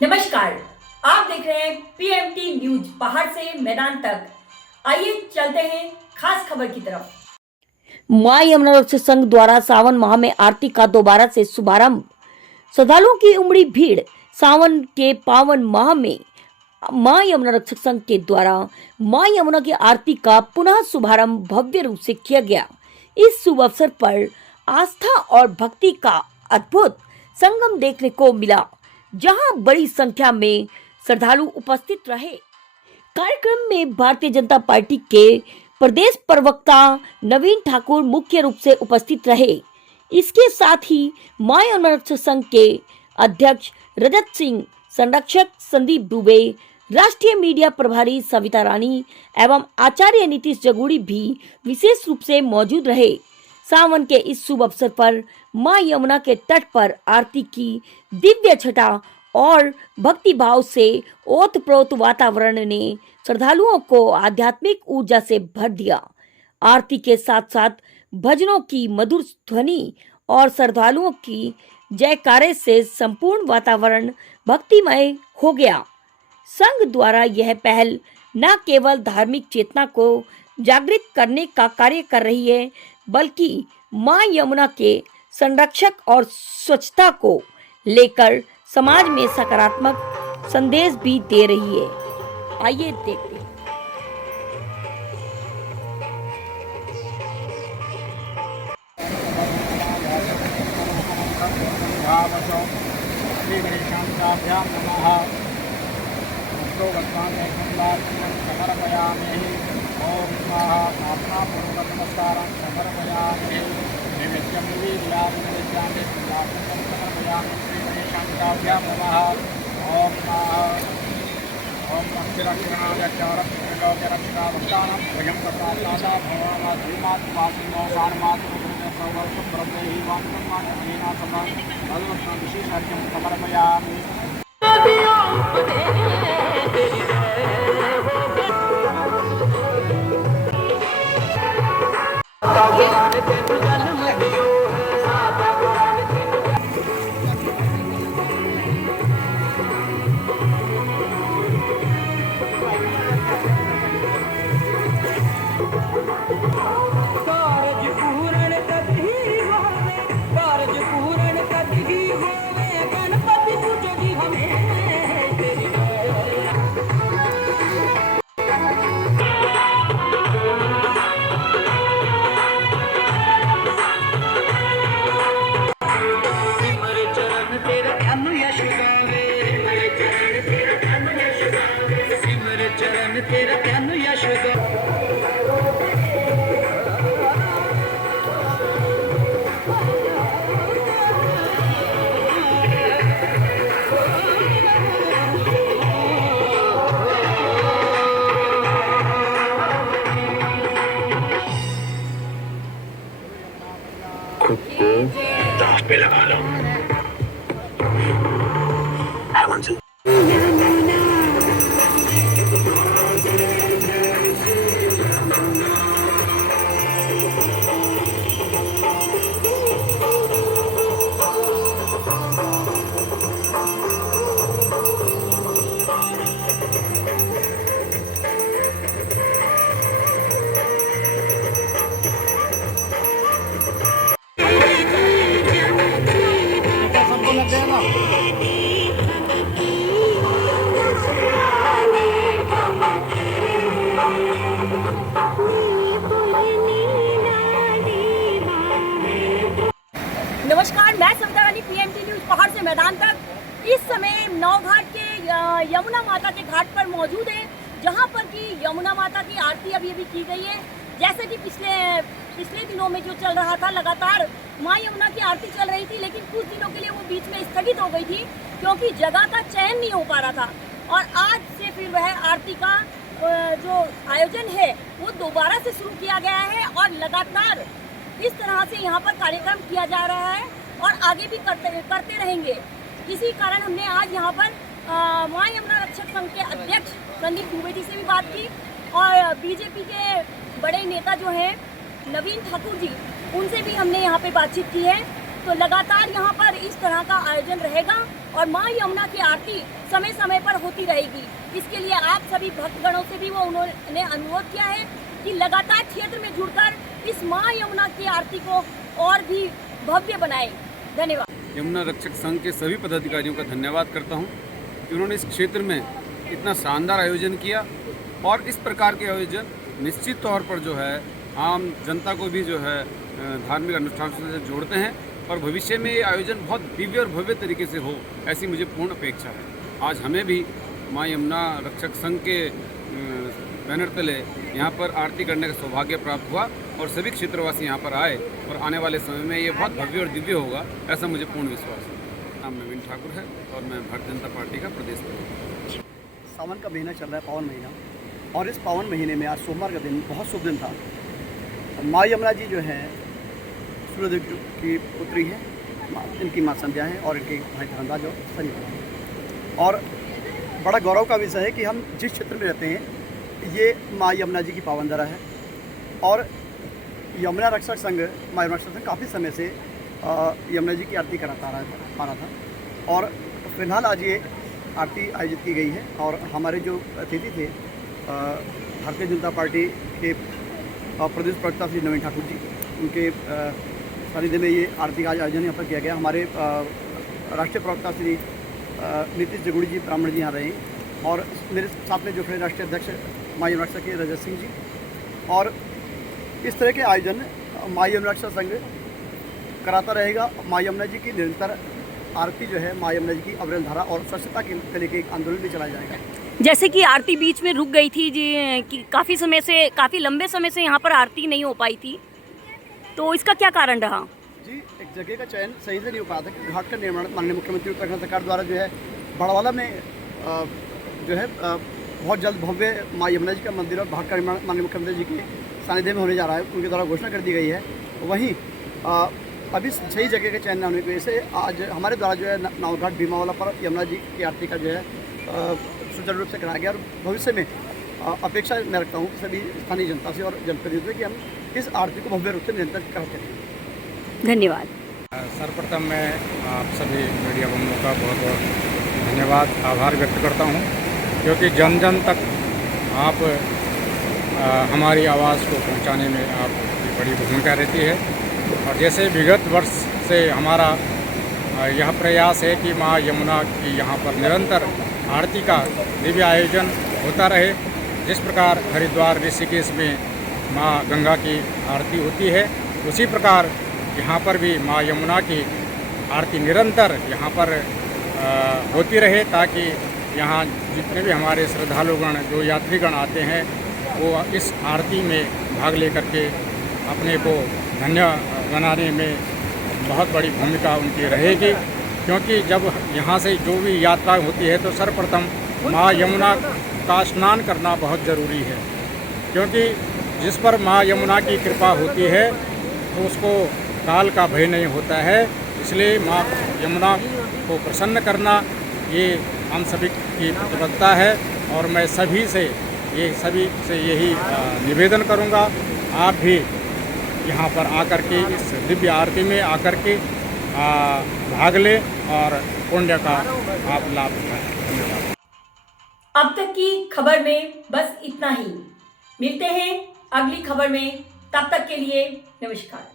नमस्कार। आप देख रहे हैं पीएमटी न्यूज पहाड़ से मैदान तक। आइए चलते हैं खास खबर की तरफ। मां यमुना रक्षक संघ द्वारा सावन माह में आरती का दोबारा से शुभारंभ। श्रद्धालुओं की उमड़ी भीड़। सावन के पावन माह में मां यमुना रक्षक संघ के द्वारा मां यमुना की आरती का पुनः शुभारंभ भव्य रूप से किया गया। इस शुभ अवसर पर आस्था और भक्ति का अद्भुत संगम देखने को मिला, जहां बड़ी संख्या में श्रद्धालु उपस्थित रहे। कार्यक्रम में भारतीय जनता पार्टी के प्रदेश प्रवक्ता नवीन ठाकुर मुख्य रूप से उपस्थित रहे। इसके साथ ही मां यमुना रक्षक संघ के अध्यक्ष रजत सिंह, संरक्षक संदीप दुबे, राष्ट्रीय मीडिया प्रभारी सविता रानी एवं आचार्य नीतीश जगूड़ी भी विशेष रूप से मौजूद रहे। सावन के इस शुभ अवसर पर मां यमुना के तट पर आरती की दिव्य छटा और भक्ति भाव से ओतप्रोत वातावरण ने श्रद्धालुओं को आध्यात्मिक ऊर्जा से भर दिया। आरती के साथ साथ भजनों की मधुर ध्वनि और श्रद्धालुओं की जयकारे से संपूर्ण वातावरण भक्तिमय हो गया। संघ द्वारा यह पहल न केवल धार्मिक चेतना को जागृत करने का कार्य कर रही है, बल्कि मां यमुना के संरक्षक और स्वच्छता को लेकर समाज में सकारात्मक संदेश भी दे रही है। आइए देखते हैं। ओम स्वाहा प्रार्थनापूर्वक नमस्कारं समर्पयामि। नैवेद्यं निवेदयामि नैवेद्यामि पूजापूर्वकं समर्पयामि। श्रीगणेशाभ्यां नमः। ओम स्वाहा। ओम अक्षरक्षणायक्षरक्षलोकरक्षकावस्तानं भयं प्रसादादा भवामाधीमात्मासिनो सारमात्मगुरुदेवसौरभब्रह्मेहि वान्तमानधीनाथमा भगवत्तं विशेषार्घ्यं समर्पयामि। खुद को दांव पे लगा लो। हेमंत सिंह नमस्कार, मैं सविता रानी, पीएमटी न्यूज पहाड़ से मैदान तक। इस समय नौघाट के यमुना माता के घाट पर मौजूद है, जहां पर कि यमुना माता की आरती अभी की गई है। जैसे कि पिछले दिनों में जो चल रहा था, लगातार मां यमुना की आरती चल रही थी, लेकिन कुछ दिनों के लिए वो बीच में स्थगित हो गई थी क्योंकि जगह का चयन नहीं हो पा रहा था। और आज से फिर वह आरती का जो आयोजन है वो दोबारा से शुरू किया गया है और लगातार इस तरह से यहाँ पर कार्यक्रम किया जा रहा है और आगे भी करते रहेंगे। इसी कारण हमने आज यहाँ पर मां यमुना रक्षक संघ के अध्यक्ष संदीप दुबे जी से भी बात की और बीजेपी के बड़े नेता जो हैं नवीन ठाकुर जी, उनसे भी हमने यहाँ पे बातचीत की है। तो लगातार यहाँ पर इस तरह का आयोजन रहेगा और माँ यमुना की आरती समय समय पर होती रहेगी। इसके लिए आप सभी भक्तगणों से भी वो उन्होंने अनुरोध किया है कि लगातार क्षेत्र में जुड़कर इस माँ यमुना की आरती को और भी भव्य बनाएं। धन्यवाद। यमुना रक्षक संघ के सभी पदाधिकारियों का धन्यवाद करता हूं कि उन्होंने इस क्षेत्र में इतना शानदार आयोजन किया और इस प्रकार के आयोजन निश्चित तौर पर जो है आम जनता को भी जो है धार्मिक अनुष्ठान से जोड़ते हैं और भविष्य में ये आयोजन बहुत दिव्य और भव्य तरीके से हो, ऐसी मुझे पूर्ण अपेक्षा है। आज हमें भी माँ यमुना रक्षक संघ के बैनर तले यहाँ पर आरती करने का सौभाग्य प्राप्त हुआ और सभी क्षेत्रवासी यहाँ पर आए और आने वाले समय में ये बहुत भव्य और दिव्य होगा, ऐसा मुझे पूर्ण विश्वास है। नाम नवीन ठाकुर है और मैं भारतीय जनता पार्टी का प्रदेश प्रमुख हूँ। सावन का महीना चल रहा है, पावन महीना, और इस पावन महीने में आज सोमवार का दिन बहुत शुभ दिन था। माँ यमुना जी जो है सूर्यदेव की पुत्री है, इनकी माँ संध्या है और इनके भाई धर्मराज और सनी है। और बड़ा गौरव का विषय है कि हम जिस क्षेत्र में रहते हैं ये माँ यमुना जी की पावन धरा है और यमुना रक्षक संघ, माँ यमुना रक्षक संघ काफ़ी समय से यमुना जी की आरती कराता आ रहा था और फिलहाल आज ये आरती आयोजित की गई है। और हमारे जो अतिथि थे भारतीय जनता पार्टी के प्रदेश प्रवक्ता श्री नवीन ठाकुर जी, उनके सानिध्य में ये आरती का आयोजन यहाँ पर किया गया। हमारे राष्ट्रीय प्रवक्ता श्री नीतीश जगुड़ी जी ब्राह्मण जी यहाँ रहे और मेरे साथ में जो खड़े राष्ट्रीय अध्यक्ष माँ यमुना रक्षक के रजत सिंह जी। और इस तरह के आयोजन माँ यमुना रक्षक संघ कराता रहेगा। माँ यमुना जी की निरंतर आरती जो है, माँ यमुना जी की अविरल धारा और स्वच्छता के लेके एक आंदोलन भी चलाया जाएगा। जैसे कि आरती बीच में रुक गई थी जी, कि काफ़ी लंबे समय से यहाँ पर आरती नहीं हो पाई थी, तो इसका क्या कारण रहा? जी, एक जगह का चयन सही से नहीं हो पाया था कि घाट का निर्माण माननीय मुख्यमंत्री उत्तराखंड सरकार द्वारा जो है बड़वाला में जो है बहुत जल्द भव्य माँ यमुना जी का मंदिर और घाट का निर्माण माननीय मुख्यमंत्री जी के सानिध्य में होने जा रहा है, उनके द्वारा घोषणा कर दी गई है। वहीं अभी सही जगह के चयन न होने की वजह से आज हमारे द्वारा जो है नावघाट भीमावाला पर यमुना जी की आरती का जो है सुचारू रूप से कराया गया। और भविष्य में अपेक्षा मैं रखता हूँ कि सभी स्थानीय जनता से और जनप्रतिनिधियों से कि हम इस आरती को भव्य रूप से निरंतर करते रहें। धन्यवाद। सर्वप्रथम मैं आप सभी मीडिया बंधुओं का बहुत बहुत धन्यवाद, आभार व्यक्त करता हूँ, क्योंकि जन जन तक आप हमारी आवाज़ को पहुँचाने में आपकी बड़ी भूमिका रहती है। और जैसे विगत वर्ष से हमारा यह प्रयास है कि माँ यमुना की यहाँ पर निरंतर आरती का दिव्य आयोजन होता रहे, जिस प्रकार हरिद्वार ऋषिकेश में माँ गंगा की आरती होती है, उसी प्रकार यहाँ पर भी माँ यमुना की आरती निरंतर यहाँ पर होती रहे, ताकि यहाँ जितने भी हमारे श्रद्धालुगण जो यात्रीगण आते हैं वो इस आरती में भाग लेकर के अपने को धन्य बनाने में बहुत बड़ी भूमिका उनकी रहेगी। क्योंकि जब यहाँ से जो भी यात्रा होती है तो सर्वप्रथम माँ यमुना का स्नान करना बहुत ज़रूरी है, क्योंकि जिस पर माँ यमुना की कृपा होती है तो उसको काल का भय नहीं होता है। इसलिए माँ यमुना को प्रसन्न करना ये हम सभी की प्रतिबद्धता है और मैं सभी से यही निवेदन करूँगा, आप भी यहाँ पर आकर के इस दिव्य आरती में आकर के भाग लें और पुण्य का आप लाभ उठाएं। धन्यवाद। अब तक की खबर में बस इतना ही। मिलते हैं अगली खबर में, तब तक के लिए नमस्कार।